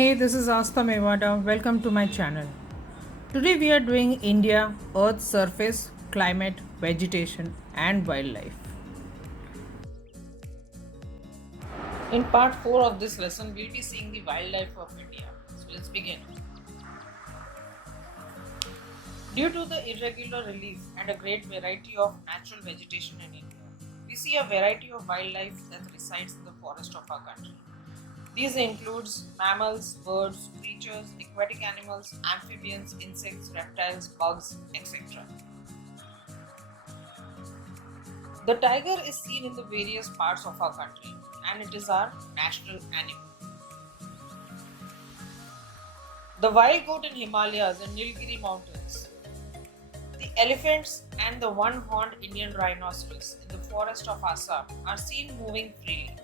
Hey, this is Asta Mewada. Welcome to my channel. Today we are doing India, Earth's surface, climate, vegetation, and wildlife. In part 4 of this lesson, we'll be seeing the wildlife of India. So let's begin. Due to the irregular relief and a great variety of natural vegetation in India, we see a variety of wildlife that resides in the forest of our country. These includes mammals, birds, creatures, aquatic animals, amphibians, insects, reptiles, bugs, etc. The tiger is seen in the various parts of our country and it is our national animal. The wild goat in Himalayas and Nilgiri mountains, the elephants and the one-horned Indian rhinoceros in the forest of Assam are seen moving freely.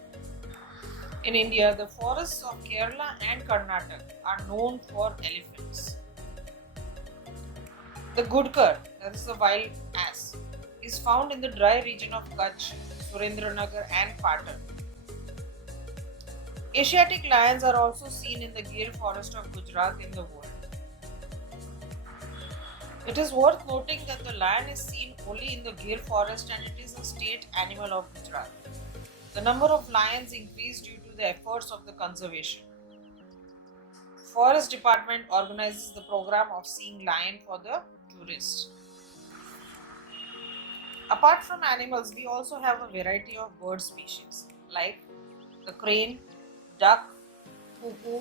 In India, the forests of Kerala and Karnataka are known for elephants. The gudkar, that is the wild ass, is found in the dry region of Kutch, Surendranagar and Patan. Asiatic lions are also seen in the Gir forest of Gujarat in the world. It is worth noting that the lion is seen only in the Gir forest and it is a state animal of Gujarat. The number of lions increased due to the efforts of the conservation. Forest Department organizes the program of seeing lion for the tourists. Apart from animals, we also have a variety of bird species like the crane, duck, cuckoo,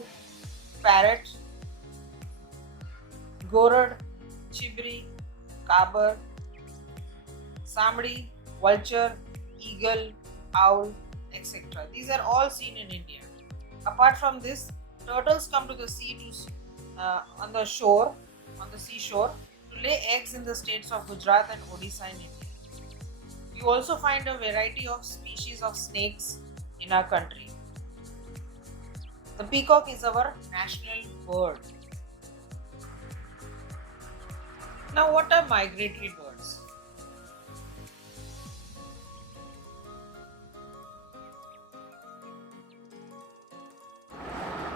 parrot, gorad, chibri, kabar, samdi, vulture, eagle, owl, etc. These are all seen in India. Apart from this, turtles come to the sea on the seashore, to lay eggs in the states of Gujarat and Odisha in India. You also find a variety of species of snakes in our country. The peacock is our national bird. Now, what are migratory birds?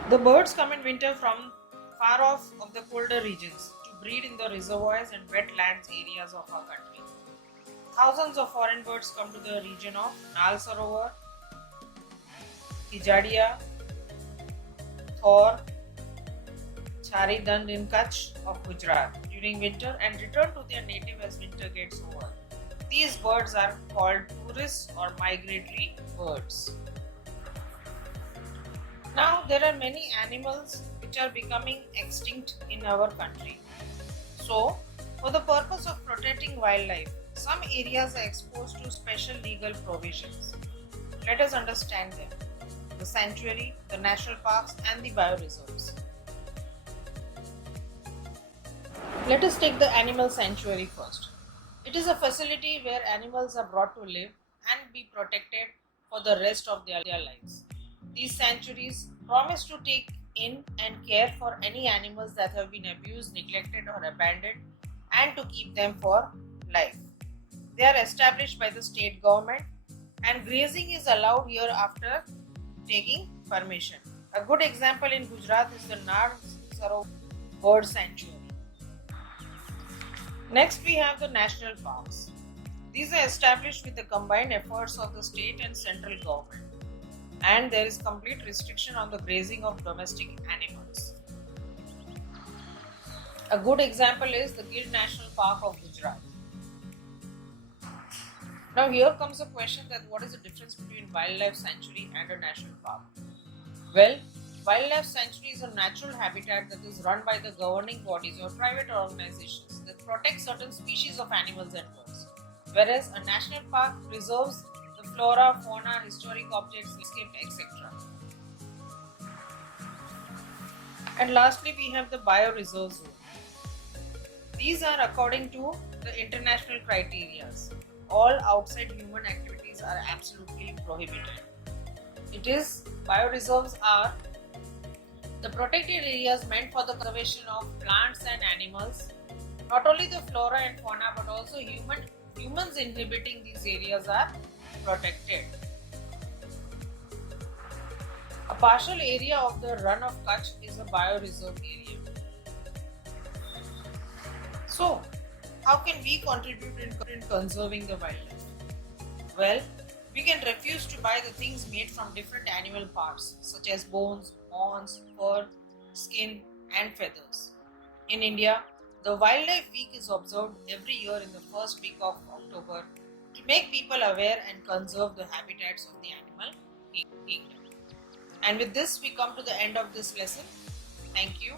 The birds come in winter from far off of the colder regions to breed in the reservoirs and wetlands areas of our country. Thousands of foreign birds come to the region of Nal Sarovar, Tijadia, Thor, Chari Dand in Kutch of Gujarat during winter and return to their native as winter gets over. These birds are called tourist or migratory birds. Now, there are many animals which are becoming extinct in our country. So, for the purpose of protecting wildlife, some areas are exposed to special legal provisions. Let us understand them: the sanctuary, the national parks, and the bioreserves. Let us take the animal sanctuary first. It is a facility where animals are brought to live and be protected for the rest of their lives. These sanctuaries promise to take in and care for any animals that have been abused, neglected, or abandoned and to keep them for life. They are established by the state government and grazing is allowed here after taking permission. A good example in Gujarat is the Nar Sarovar Bird Sanctuary. Next, we have the national parks. These are established with the combined efforts of the state and central government, and there is complete restriction on the grazing of domestic animals. A good example is the Gir National Park of Gujarat. Now, here comes a question that what is the difference between wildlife sanctuary and a national park? Well, wildlife sanctuary is a natural habitat that is run by the governing bodies or private organizations that protect certain species of animals and birds, whereas a national park preserves the flora, fauna, historic objects, landscape, etc. And lastly, we have the bioreserve zone. These are according to the international criteria. All outside human activities are absolutely prohibited. Bioreserves are the protected areas meant for the conservation of plants and animals. Not only the flora and fauna but also humans inhabiting these areas are protected. A partial area of the Run of Kutch is a bioreserve area. So, how can we contribute in conserving the wildlife? Well, we can refuse to buy the things made from different animal parts such as bones, horns, fur, skin, and feathers. In India, the Wildlife Week is observed every year in the first week of October to make people aware and conserve the habitats of the animal kingdom. And with this, we come to the end of this lesson. Thank you.